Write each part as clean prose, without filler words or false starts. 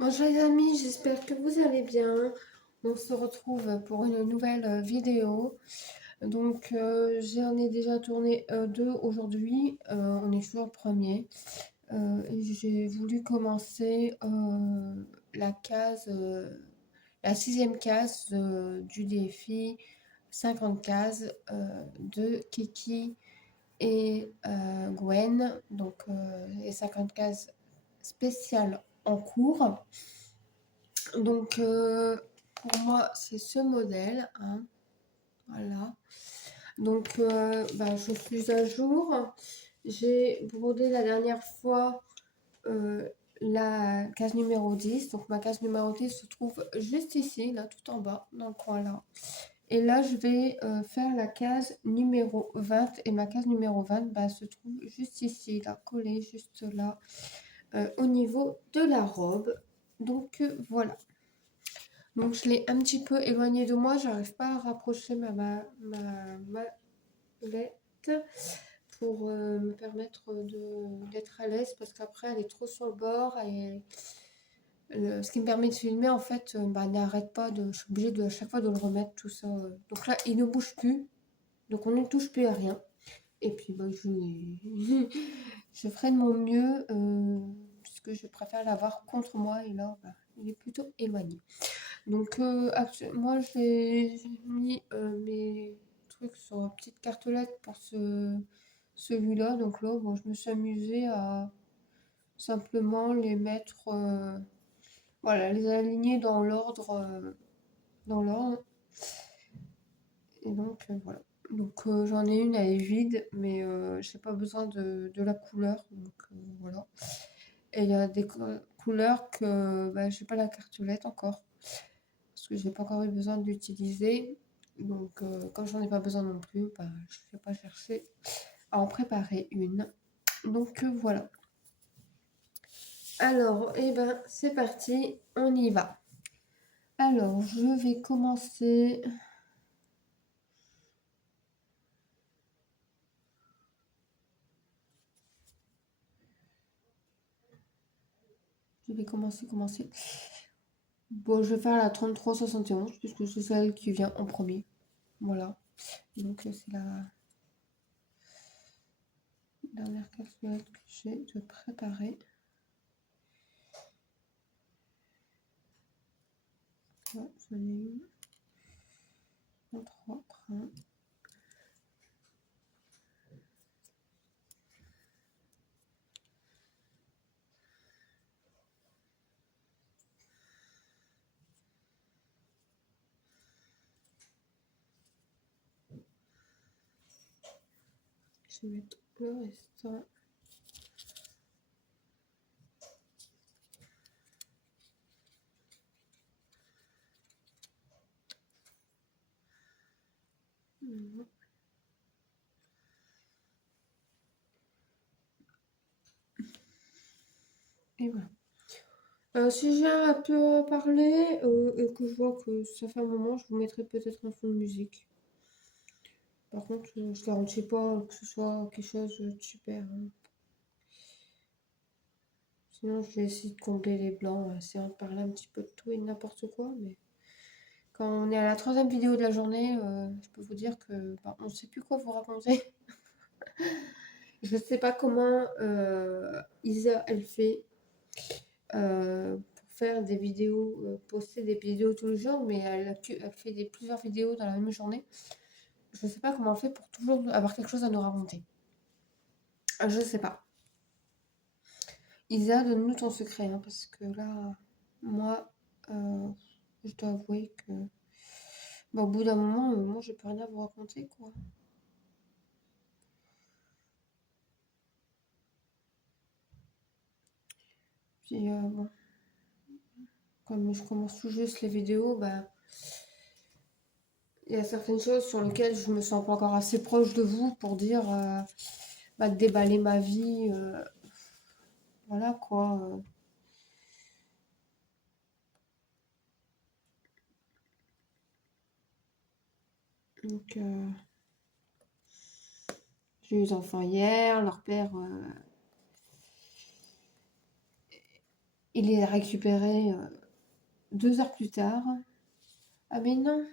Bonjour les amis, j'espère que vous allez bien. On se retrouve pour une nouvelle vidéo. Donc j'en ai déjà tourné deux aujourd'hui. On est toujours au premier. Et j'ai voulu commencer la case, la sixième case du défi 50 cases de Kiki et Gwen. Donc les 50 cases spéciales en cours. Donc, pour moi, c'est ce modèle, hein, voilà. Donc, je suis à jour. J'ai brodé la dernière fois la case numéro 10. Donc, ma case numéro 10 se trouve juste ici, là, tout en bas, dans le coin là. Et là, je vais faire la case numéro 20. Et ma case numéro 20 se trouve juste ici, là, collée juste là, au niveau de la robe. Donc, voilà. Donc je l'ai un petit peu éloignée de moi, j'arrive pas à rapprocher ma mallette pour me permettre d'être à l'aise parce qu'après elle est trop sur le bord et ce qui me permet de filmer en fait n'arrête pas je suis obligée à chaque fois de le remettre tout ça. Donc là il ne bouge plus, donc on ne touche plus à rien. Et puis je ferai de mon mieux puisque je préfère l'avoir contre moi et là il est plutôt éloigné. Donc, moi, j'ai mis mes trucs sur une petite cartolette pour celui-là. Donc là, bon, je me suis amusée à simplement les mettre, voilà, les aligner dans l'ordre, dans l'ordre. Et donc, voilà. Donc, j'en ai une, elle est vide, mais j'ai pas besoin de la couleur. Donc, voilà. Et il y a des couleurs que j'ai pas la cartolette encore. Parce que j'ai pas encore eu besoin de l'utiliser. Donc, quand j'en ai pas besoin non plus, je ne vais pas chercher à en préparer une. Donc, voilà. Alors, c'est parti, on y va. Alors, je vais commencer. Je vais commencer. Bon, je vais faire la 3371, puisque c'est celle qui vient en premier. Voilà. Donc, c'est la dernière calculette que j'ai de préparer. Ouais, j'en ai une. 33 brins. Je vais mettre le restant. Et voilà. Si j'ai un peu à parler et que je vois que ça fait un moment, je vous mettrai peut-être un fond de musique. Par contre, je garantis pas que ce soit quelque chose de super, hein. Sinon, je vais essayer de combler les blancs, essayer de parler un petit peu de tout et de n'importe quoi. Mais quand on est à la troisième vidéo de la journée, je peux vous dire que on ne sait plus quoi vous raconter. Je ne sais pas comment Isa, elle fait pour faire des vidéos, poster des vidéos tous les jours, mais elle fait plusieurs vidéos dans la même journée. Je ne sais pas comment elle fait pour toujours avoir quelque chose à nous raconter. Je ne sais pas. Isa, donne-nous ton secret, hein, parce que là, moi, je dois avouer que au bout d'un moment, moi, j'ai plus rien à vous raconter, quoi. Puis, bon, comme je commence tout juste les vidéos, il y a certaines choses sur lesquelles je me sens pas encore assez proche de vous pour dire, de déballer ma vie, voilà, quoi. Donc, j'ai eu les enfants hier, leur père Il les a récupérés 2 heures plus tard. Ah mais non.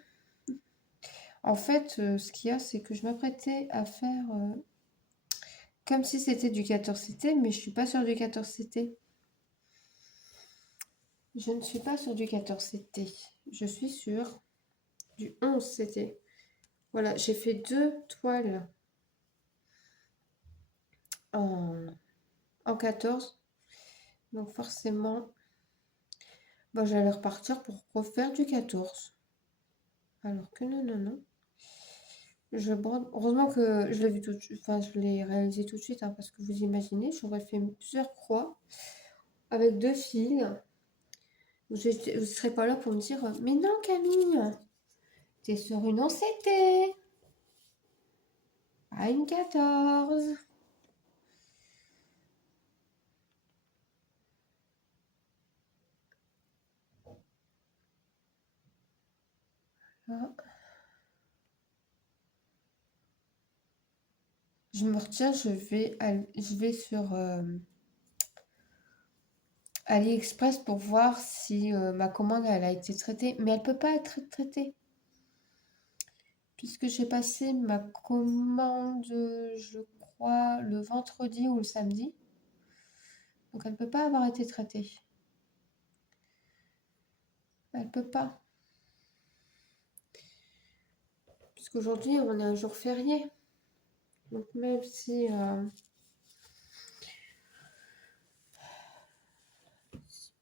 En fait, ce qu'il y a, c'est que je m'apprêtais à faire comme si c'était du 14CT, mais je suis pas sur du 14CT. Je ne suis pas sur du 14CT. Je suis sur du 11CT. Voilà, j'ai fait 2 toiles en 14. Donc forcément, bah, j'allais repartir pour refaire du 14. Alors que non, non, non. Je brode. Heureusement que je l'ai vu tout de suite, enfin je l'ai réalisé tout de suite, hein, parce que vous imaginez, j'aurais fait plusieurs croix avec 2 fils. Vous ne serez pas là pour me dire, mais non Camille, t'es sur une 11CT, pas une 14. Ah. Je me retiens, je vais sur AliExpress pour voir si ma commande elle a été traitée. Mais elle peut pas être traitée. Puisque j'ai passé ma commande, je crois, le vendredi ou le samedi. Donc elle ne peut pas avoir été traitée. Elle peut pas. Puisqu'aujourd'hui, on est un jour férié. Donc même si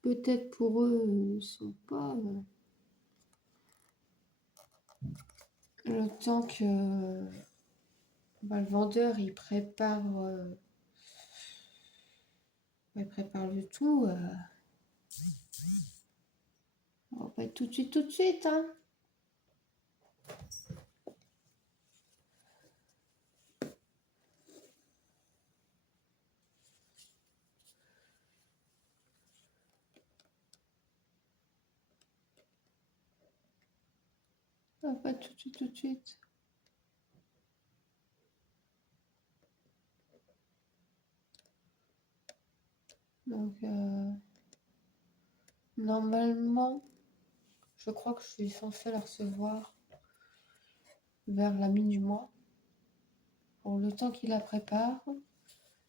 peut-être pour eux, ils ne sont pas... le temps que bah, le vendeur, il prépare le tout. On va pas être tout de suite, hein. On va pas être tout de suite. Donc, normalement, je crois que je suis censée la recevoir vers la mi du mois. Pour le temps qu'il la prépare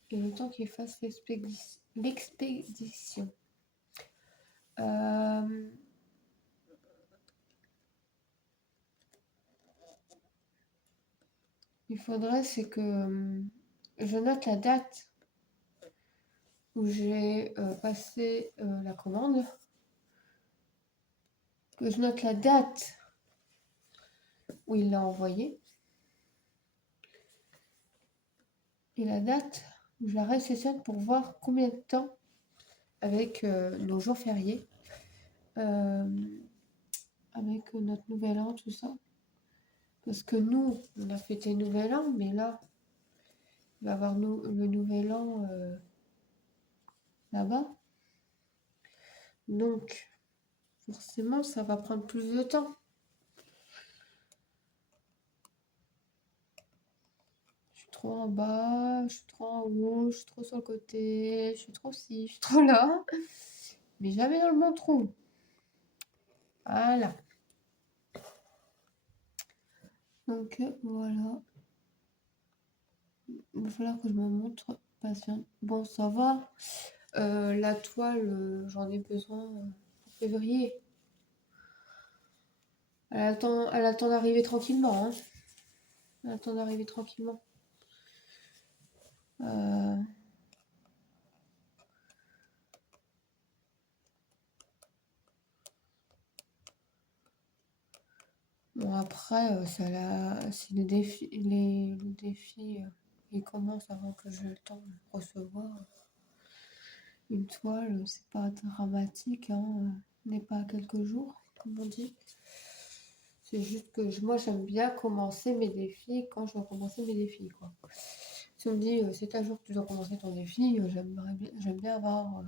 et le temps qu'il fasse l'expédition. Il faudrait, c'est que je note la date où j'ai passé la commande, que je note la date où il l'a envoyé et la date où je la réceptionne pour voir combien de temps avec nos jours fériés, avec notre nouvel an, tout ça. Parce que nous, on a fêté le nouvel an, mais là, il va y avoir le nouvel an là-bas. Donc, forcément, ça va prendre plus de temps. Je suis trop en bas, je suis trop en haut, je suis trop sur le côté, je suis trop ci, je suis trop là. Mais jamais dans le bon trou. Voilà. Donc, voilà. Il va falloir que je me montre patiente. Bon, ça va. La toile, j'en ai besoin pour février. Elle attend d'arriver tranquillement, hein. Elle attend d'arriver tranquillement. Bon, après, si le défi, il commence avant que j'ai le temps de recevoir une toile, c'est pas dramatique, hein. On n'est pas à quelques jours, comme on dit. C'est juste que moi, j'aime bien commencer mes défis quand je dois commencer mes défis, quoi. Si on me dit, c'est un jour que tu dois commencer ton défi, j'aime bien avoir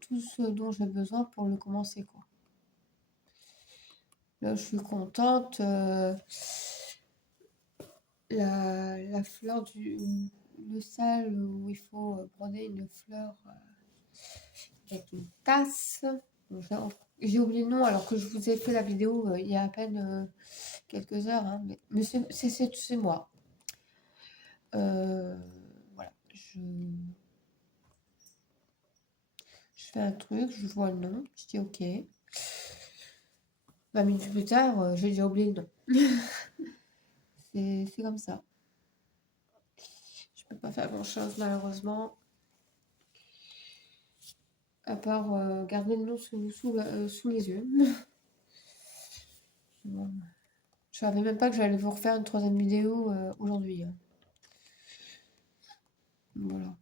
tout ce dont j'ai besoin pour le commencer, quoi. Là, je suis contente. La fleur le salle où il faut broder une fleur avec une tasse. J'ai oublié le nom alors que je vous ai fait la vidéo il y a à peine quelques heures, hein, mais c'est moi. Voilà, je fais un truc, je vois le nom, je dis ok. 20 minutes plus tard, j'ai déjà oublié le nom. C'est comme ça. Je peux pas faire grand chose malheureusement. À part garder le nom sous les yeux. Bon. Je savais même pas que j'allais vous refaire une troisième vidéo aujourd'hui, hein. Voilà.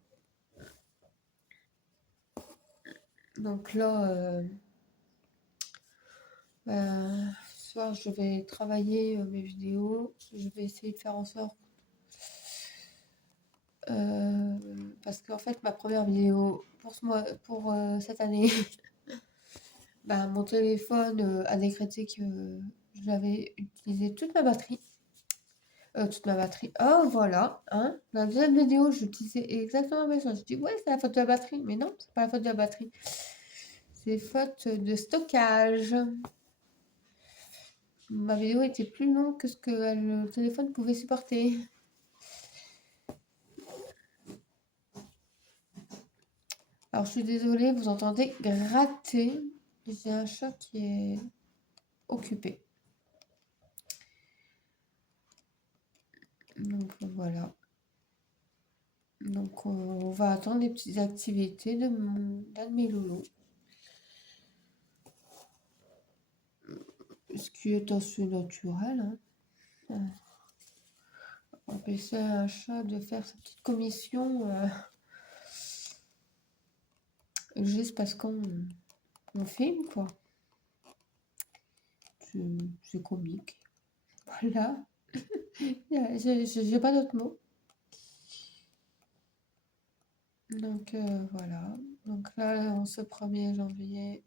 Donc là, ce soir, je vais travailler mes vidéos. Je vais essayer de faire en sorte. Parce qu'en fait, ma première vidéo pour cette année, bah, mon téléphone a décrété que j'avais utilisé toute ma batterie. Oh, voilà, hein. La deuxième vidéo, j'utilisais exactement la même chose. Je dis, ouais, c'est la faute de la batterie. Mais non, c'est pas la faute de la batterie. C'est faute de stockage. Ma vidéo était plus longue que ce que le téléphone pouvait supporter. Alors, je suis désolée, vous entendez gratter. J'ai un chat qui est occupé. Donc, voilà. Donc, on va attendre les petites activités d'un de mes loulous. Ce qui est assez naturel, hein. On va empêcher un chat de faire sa petite commission juste parce qu'on filme, quoi. C'est comique. Voilà. J'ai pas d'autres mots. Donc voilà. Donc là, en ce 1er janvier,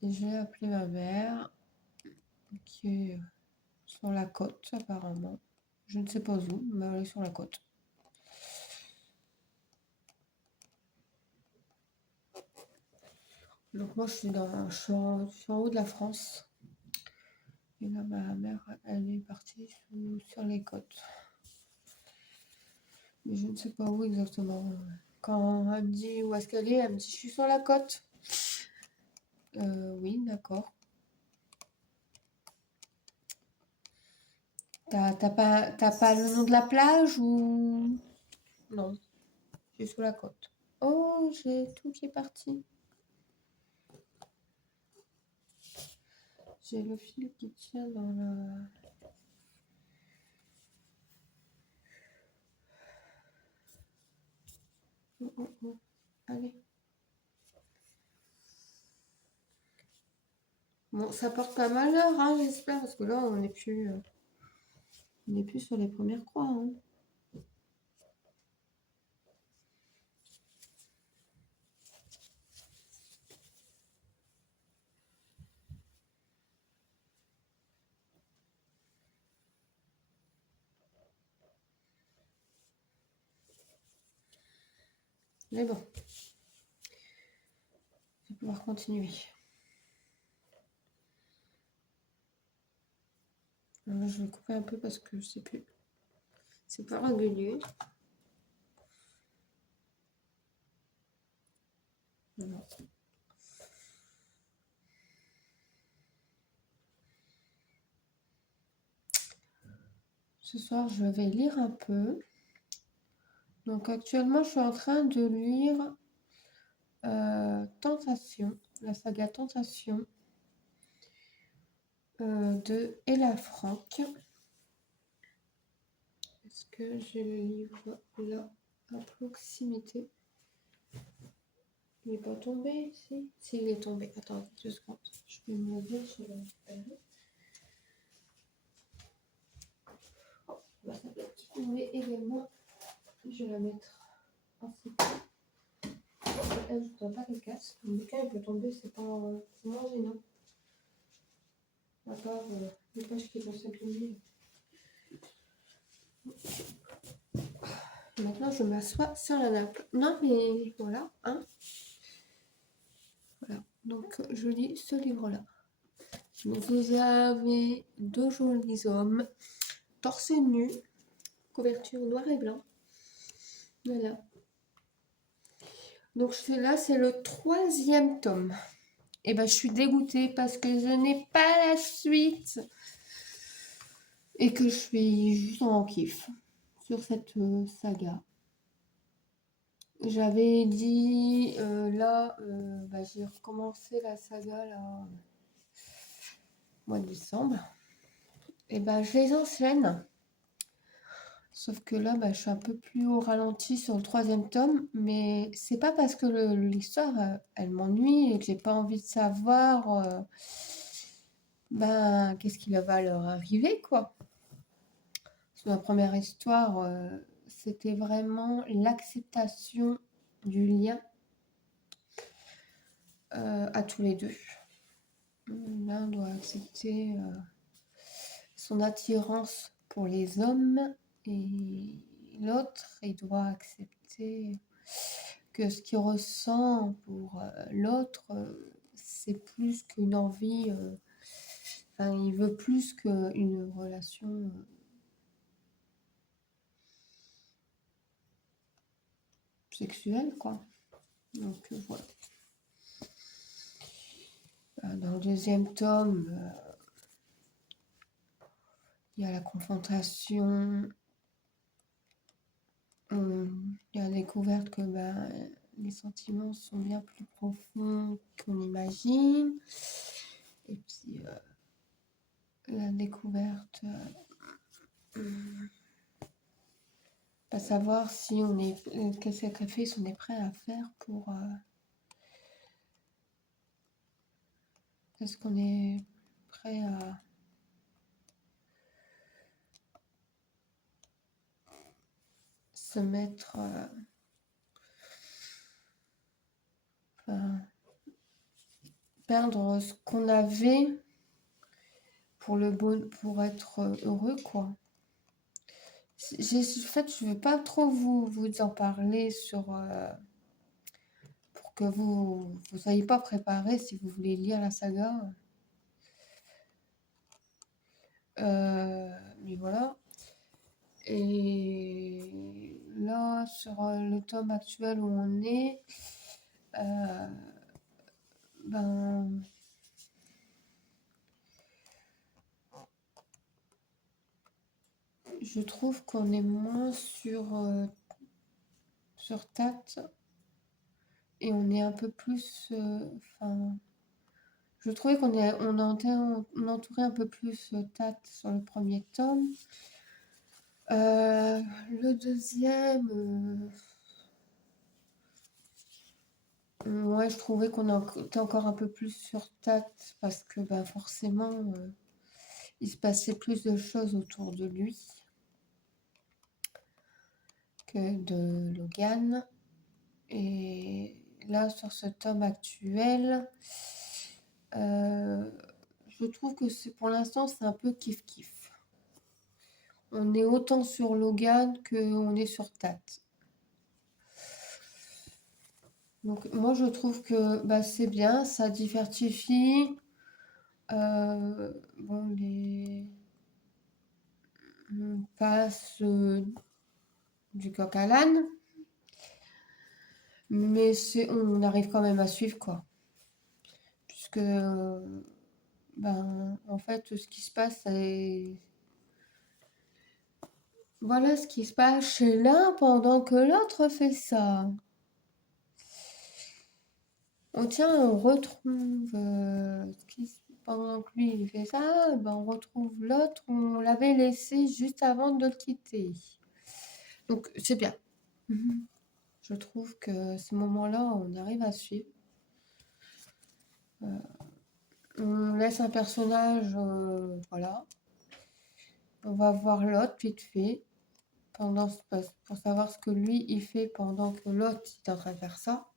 j'ai appelé ma mère qui est sur la côte apparemment. Je ne sais pas où, mais elle est sur la côte. Donc moi je suis en haut de la France. Et là ma mère elle est partie sur les côtes. Mais je ne sais pas où exactement. Quand elle me dit où est-ce qu'elle est, elle me dit je suis sur la côte. Oui, d'accord. T'as pas le nom de la plage ou... Non, je suis sur la côte. Oh, j'ai tout qui est parti. J'ai le fil qui tient dans la... Oh. Allez. Bon, ça porte pas malheur, hein, j'espère, parce que là, on n'est plus sur les premières croix, hein. Mais bon, je vais pouvoir continuer. Alors là, je vais couper un peu parce que je sais plus. C'est pas régulier. Non. Ce soir, je vais lire un peu. Donc actuellement, je suis en train de lire Tentation, la saga Tentation de Ella Frank. Est-ce que j'ai le livre là à proximité? Il n'est pas tombé ici? Si, il est tombé. Attends, 2 secondes. Je vais me lever, je vais le récupérer. Oh, ma tablette qui tombait également. Je vais la mettre ainsi. Elle, je ne voudrais pas qu'elle casse. Le bouquin, il peut tomber, c'est moins gênant. À part les pages qui vont s'abîmer. Maintenant, je m'assois sur la nappe. Non, mais voilà, hein. Voilà. Donc, je lis ce livre-là. Donc, vous avez deux jolis hommes, torse nu, couverture noir et blanc. Voilà. Donc, celui-là, c'est le 3e tome. Et ben, je suis dégoûtée parce que je n'ai pas la suite. Et que je suis juste en kiff sur cette saga. J'avais dit, là, j'ai recommencé la saga, là, mois de décembre. Et ben, je les enchaîne. Sauf que là, je suis un peu plus au ralenti sur le 3e tome. Mais c'est pas parce que l'histoire, elle m'ennuie et que j'ai pas envie de savoir, qu'est-ce qui va leur arriver, quoi. Sur la première histoire, c'était vraiment l'acceptation du lien à tous les deux. L'un doit accepter son attirance pour les hommes et l'autre, il doit accepter que ce qu'il ressent pour l'autre, c'est plus qu'une envie, il veut plus qu'une relation sexuelle, quoi. Donc voilà. Dans le 2e tome, il y a la confrontation. Il y a la découverte que les sentiments sont bien plus profonds qu'on imagine. Et puis la découverte, pas savoir si on est, quel sacrifice on est prêt à faire pour. Est-ce qu'on est prêt à se mettre, perdre ce qu'on avait pour être heureux, quoi. En fait, je ne veux pas trop vous en parler pour que vous ne soyez pas préparés si vous voulez lire la saga. Mais voilà. Et là, sur le tome actuel où on est, je trouve qu'on est moins sur Tate et on est un peu plus. Je trouvais on entourait un peu plus Tate sur le 1er tome. Le 2e, ouais, je trouvais qu'on était encore un peu plus sur Tate parce que forcément, il se passait plus de choses autour de lui que de Logan. Et là, sur ce tome actuel, je trouve que pour l'instant, c'est un peu kiff-kiff. On est autant sur Logan qu'on est sur Tate. Donc moi, je trouve que c'est bien, ça diversifie. On passe du coq à l'âne, mais on arrive quand même à suivre, quoi. Puisque, en fait, ce qui se passe, c'est... Voilà ce qui se passe chez l'un pendant que l'autre fait ça. On retrouve pendant que lui il fait ça, on retrouve l'autre, on l'avait laissé juste avant de le quitter. Donc c'est bien. Je trouve que ces moments-là, on arrive à suivre. On laisse un personnage, voilà. On va voir l'autre vite fait pour savoir ce que lui il fait pendant que l'autre est en train de faire ça.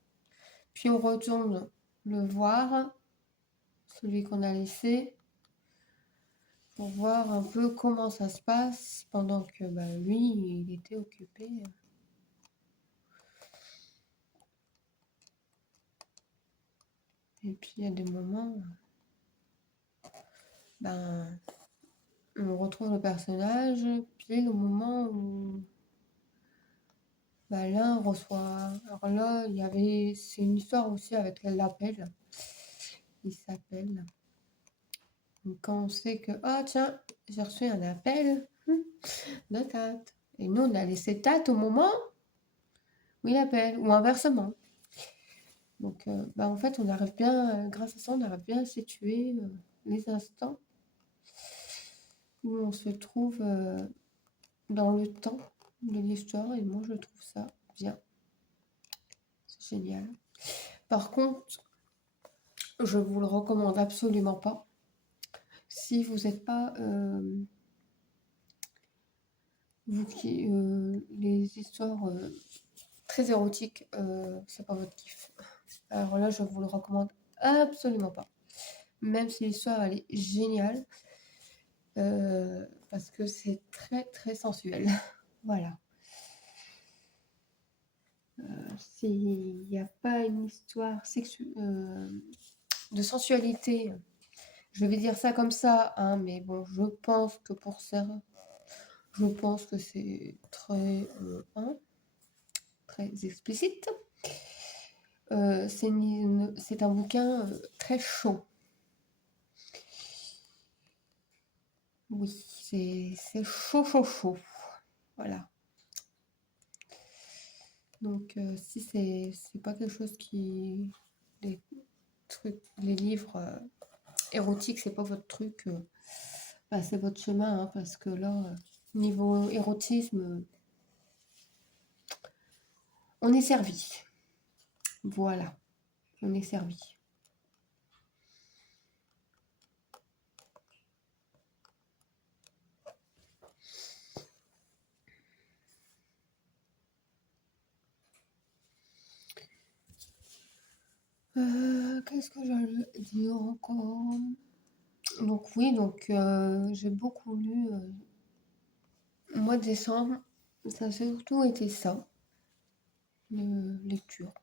Puis on retourne le voir, celui qu'on a laissé, pour voir un peu comment ça se passe pendant que lui, il était occupé Et puis il y a des moments, ben, on retrouve le personnage, puis le moment où ben, l'un reçoit. Alors là, c'est une histoire aussi avec l'appel. Il s'appelle. Donc, quand on sait que, ah tiens, j'ai reçu un appel de Tate. Et nous, on a laissé Tate au moment où il appelle, ou inversement. Donc, ben, en fait, on arrive bien, grâce à ça, on arrive bien à situer les instants où on se trouve dans le temps de l'histoire. Et moi, je trouve ça bien. C'est génial. Par contre, je vous le recommande absolument pas. Si vous n'êtes pas vous qui les histoires très érotiques, c'est pas votre kiff. Alors là, je vous le recommande absolument pas. Même si l'histoire elle est géniale, parce que c'est très très sensuel. Voilà. S'il n'y a pas une histoire de sensualité, je vais dire ça comme ça, hein, mais bon, je pense que pour ça, je pense que c'est très explicite. C'est un bouquin très chaud. Oui, c'est chaud, chaud, chaud. Voilà. Donc, si c'est pas quelque chose qui. Les livres érotiques, c'est pas votre truc, bah, c'est votre chemin, hein, parce que là, niveau érotisme, on est servi. Voilà, on est servi. Qu'est-ce que j'allais dire encore? Donc oui, j'ai beaucoup lu au mois de décembre. Ça a surtout été ça, de lecture.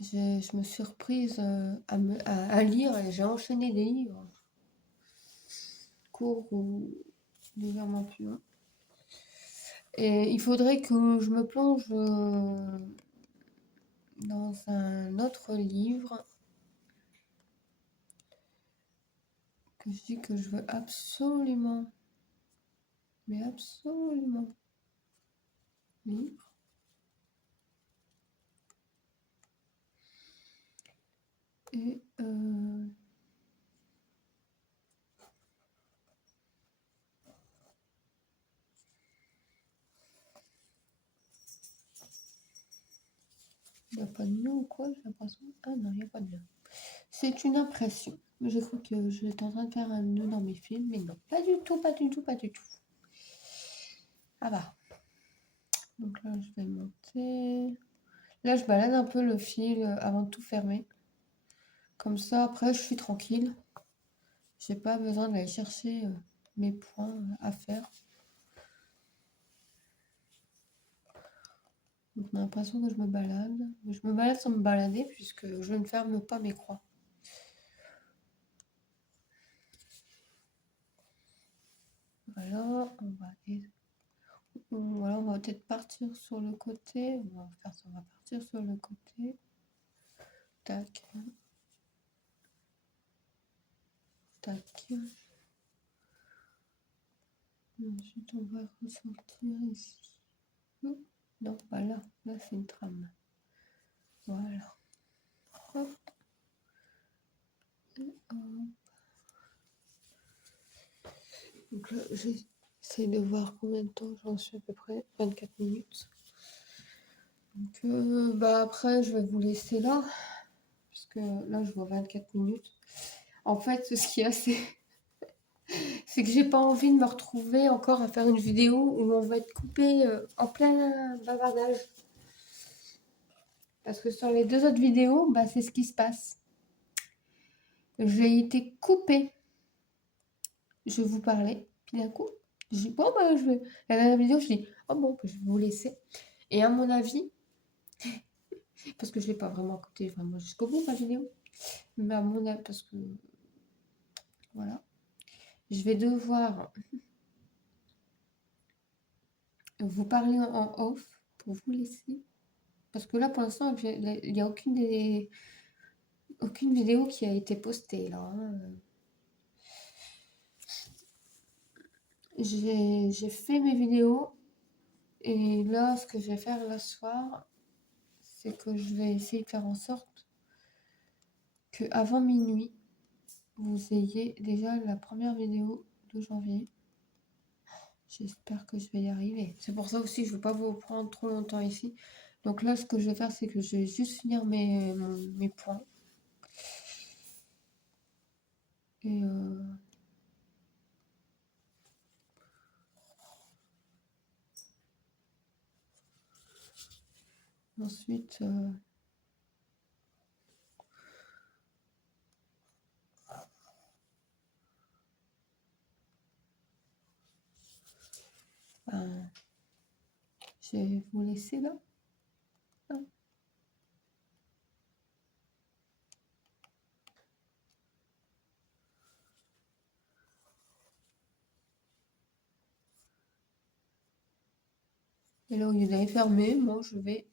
Je me suis reprise à lire et j'ai enchaîné des livres, courts ou légèrement plus longs. Et il faudrait que je me plonge dans un autre livre que je dis que je veux absolument, mais absolument lire. Et il n'y a pas de nom ou quoi, j'ai l'impression. Ah non, il n'y a pas de nom. C'est une impression. J'ai cru que j'étais en train de faire un nœud dans mes fils, mais non, pas du tout, pas du tout, pas du tout. Ah bah. Donc là, je vais monter. Là, je balade un peu le fil avant de tout fermer. Comme ça, après, je suis tranquille. J'ai pas besoin d'aller chercher mes points à faire. Donc, on a l'impression que je me balade. Mais je me balade sans me balader puisque je ne ferme pas mes croix. Voilà, on va peut-être partir sur le côté. On va faire ça, on va partir sur le côté. Tac. Tac. Ensuite, on va ressortir ici. Non, pas là. Là, c'est une trame. Voilà. Hop. Et hop. Donc là, j'essaie de voir combien de temps j'en suis à peu près. 24 minutes. Donc, bah après, je vais vous laisser là. Puisque là, je vois 24 minutes. En fait, ce qu'il y a, c'est que j'ai pas envie de me retrouver encore à faire une vidéo où on va être coupé en plein bavardage. Parce que sur les deux autres vidéos, bah, c'est ce qui se passe. J'ai été coupée. Je vous parlais, puis d'un coup, je dis bon, bah, je vais. La dernière vidéo, je dis oh bon, bah, je vais vous laisser. Et à mon avis, parce que je l'ai pas vraiment écouté vraiment jusqu'au bout ma vidéo. Mais à mon avis, parce que voilà, je vais devoir vous parler en off pour vous laisser. Parce que là, pour l'instant, il n'y a aucune vidéo qui a été postée là, hein. J'ai fait mes vidéos et là, ce que je vais faire là ce soir, c'est que je vais essayer de faire en sorte que avant minuit, vous ayez déjà la première vidéo de janvier. J'espère que je vais y arriver. C'est pour ça aussi, je ne veux pas vous prendre trop longtemps ici. Donc là, ce que je vais faire, c'est que je vais juste finir mes points. Et ensuite, ben, je vais vous laisser là. Hein. Et là, au lieu d'aller fermer, moi, je vais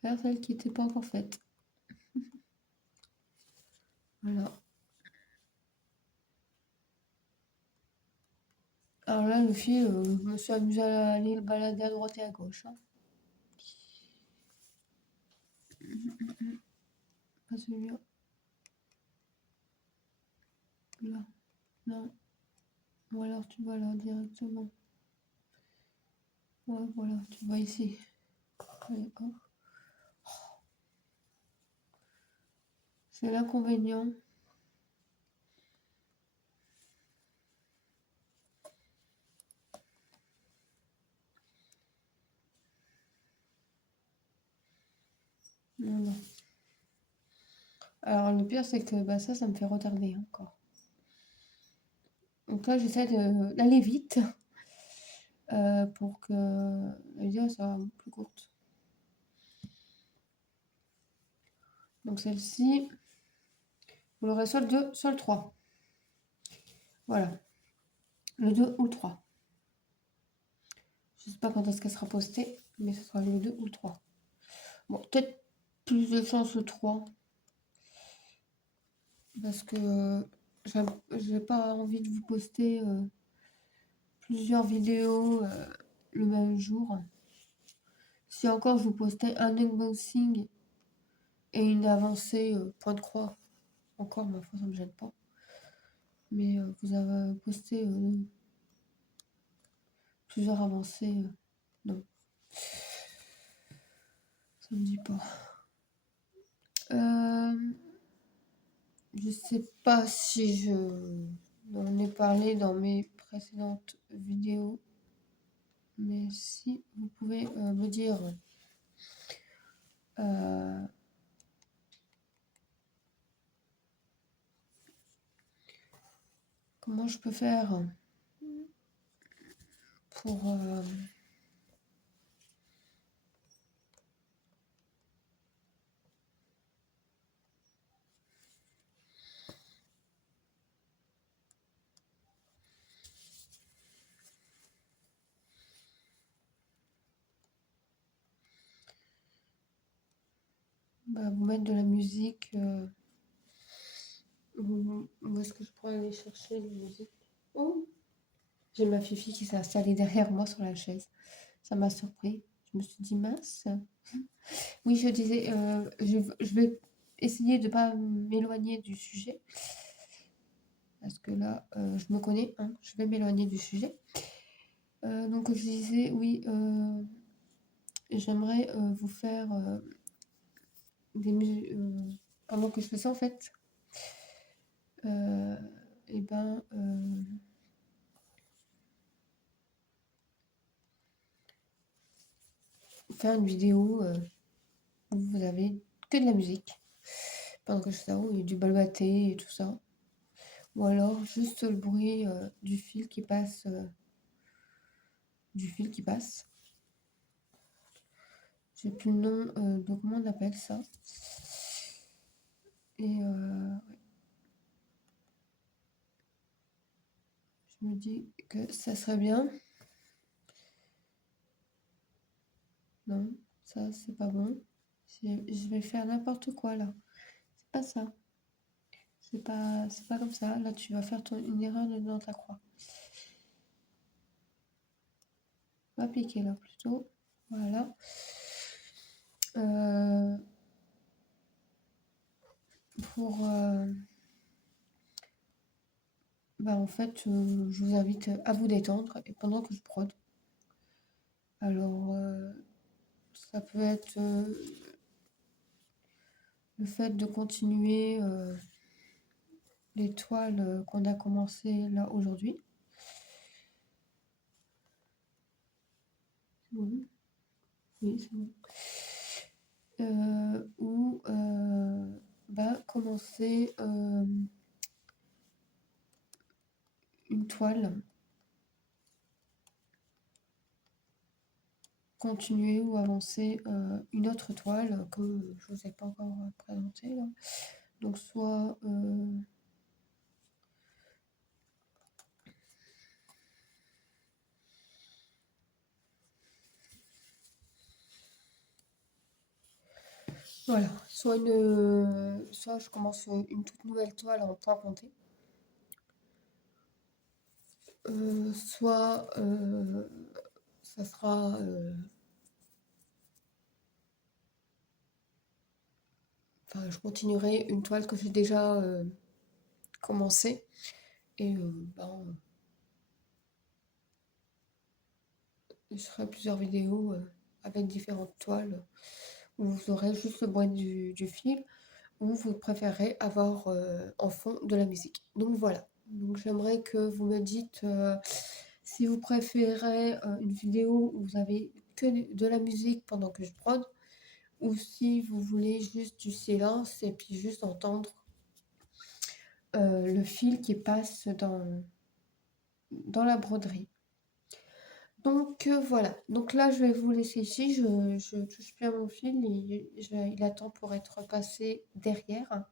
faire celle qui n'était pas encore faite. Voilà. Alors là, le fil, je me suis amusée à aller le balader à droite et à gauche, hein. Pas celui-là. Là. Non. Ou alors tu vas là directement. Ouais, voilà, tu vas ici. Allez, hop. C'est l'inconvénient. Non, non. Alors le pire, c'est que bah, ça me fait retarder encore. Donc là, j'essaie d'aller vite pour que la vidéo soit plus courte. Donc celle-ci, vous l'aurez soit le 2, soit le 3. Voilà, le 2 ou le 3. Je ne sais pas quand est-ce qu'elle sera postée, mais ce sera le 2 ou le 3. Bon, peut-être plus de chance le 3. Parce que j'ai pas envie de vous poster plusieurs vidéos le même jour. Si encore je vous postais un unboxing et une avancée point de croix, encore ma foi ça me gêne pas. Mais vous avez posté plusieurs avancées, non. Ça me dit pas. Je sais pas si je en ai parlé dans mes précédentes vidéos. Mais si vous pouvez me dire comment je peux faire pour vous mettre de la musique. Où est-ce que je pourrais aller chercher la musique? Oh, j'ai ma Fifi qui s'est installée derrière moi sur la chaise. Ça m'a surpris. Je me suis dit mince. Oui, je disais, je vais essayer de ne pas m'éloigner du sujet. Parce que là, je me connais, hein, je vais m'éloigner du sujet. Donc, je disais, oui, j'aimerais vous faire des musiques. Pendant que je fais ça, en fait, et ben, faire une vidéo où vous avez que de la musique. Pendant que je fais ça, où il y a du balbaté et tout ça. Ou alors juste le bruit du fil qui passe. Du fil qui passe. J'ai plus le nom de comment on appelle ça. Et je me dis que ça serait bien. Non, ça c'est pas bon. Je vais faire n'importe quoi là. C'est pas ça. C'est pas comme ça. Là, tu vas faire une erreur dans ta croix. On va appliquer là plutôt. Voilà. Pour bah en fait, je vous invite à vous détendre et pendant que je prod. Alors, ça peut être le fait de continuer les toiles qu'on a commencé là aujourd'hui. C'est bon? Oui, c'est bon. Ou bah, commencer une toile, continuer ou avancer une autre toile que je ne vous ai pas encore présentée là. Donc soit voilà, soit je commence une toute nouvelle toile en point compté, soit ça sera enfin, je continuerai une toile que j'ai déjà commencée et ben, je ferai plusieurs vidéos avec différentes toiles où vous aurez juste le bruit du fil ou vous préférez avoir en fond de la musique. Donc voilà. Donc j'aimerais que vous me dites si vous préférez une vidéo où vous avez que de la musique pendant que je prod ou si vous voulez juste du silence et puis juste entendre le fil qui passe dans la broderie. Donc voilà, donc là je vais vous laisser ici, je touche bien mon fil, il attend pour être passé derrière.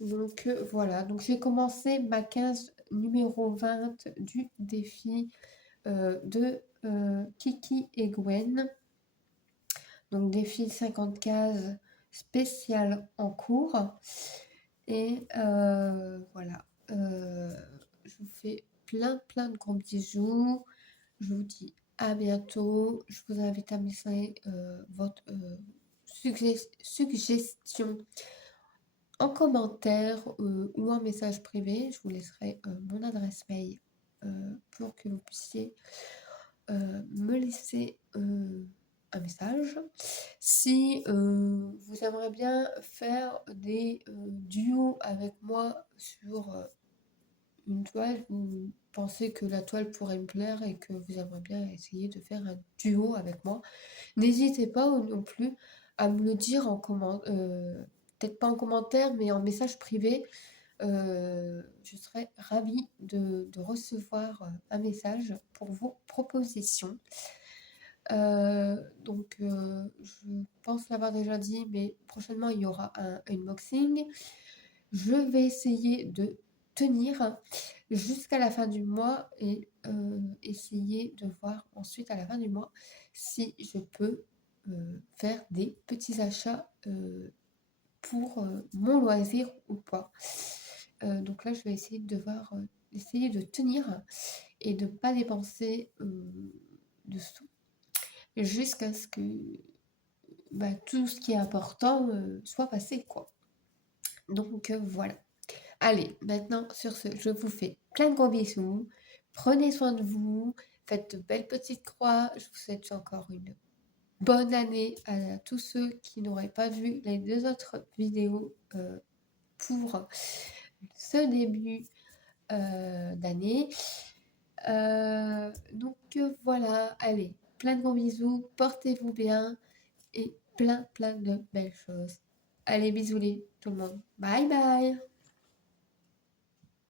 Donc voilà, donc j'ai commencé ma 15 numéro 20 du défi de Kiki et Gwen. Donc défi 50 cases spécial en cours. Et voilà, je vous fais plein de gros bisous. Je vous dis à bientôt. Je vous invite à me laisser votre suggestion en commentaire ou en message privé. Je vous laisserai mon adresse mail pour que vous puissiez me laisser un message. Si vous aimeriez bien faire des duos avec moi sur une toile, vous pensez que la toile pourrait me plaire et que vous aimeriez bien essayer de faire un duo avec moi, n'hésitez pas non plus à me le dire en commentaire, peut-être pas en commentaire, mais en message privé. Je serais ravie de recevoir un message pour vos propositions. Donc, je pense l'avoir déjà dit, mais prochainement il y aura un unboxing. Je vais essayer de tenir jusqu'à la fin du mois et essayer de voir ensuite à la fin du mois si je peux faire des petits achats pour mon loisir ou pas. Donc là, je vais essayer essayer de tenir et de ne pas dépenser de sous jusqu'à ce que bah, tout ce qui est important soit passé, quoi. Donc voilà. Allez, maintenant, sur ce, je vous fais plein de gros bisous. Prenez soin de vous. Faites de belles petites croix. Je vous souhaite encore une bonne année à tous ceux qui n'auraient pas vu les 2 autres vidéos pour ce début d'année. Donc voilà, allez, plein de gros bisous. Portez-vous bien et plein de belles choses. Allez, bisous tout le monde. Bye bye.